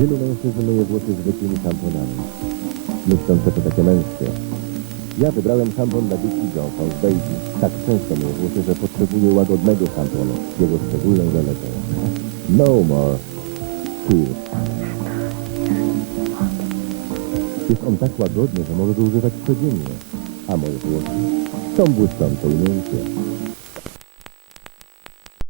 Wielu mężczyzn myje włosy zwykłymi szamponami. Myślą, że to takie męskie. Ja wybrałem szampon dla dzieci Johnson z Baby. Tak często myję włosy, że potrzebuję łagodnego szamponu. Jego szczególną zaletą. No more. Queer. Jest on tak łagodny, że mogę go używać codziennie. A moje włosy są błyszczące i miękkie.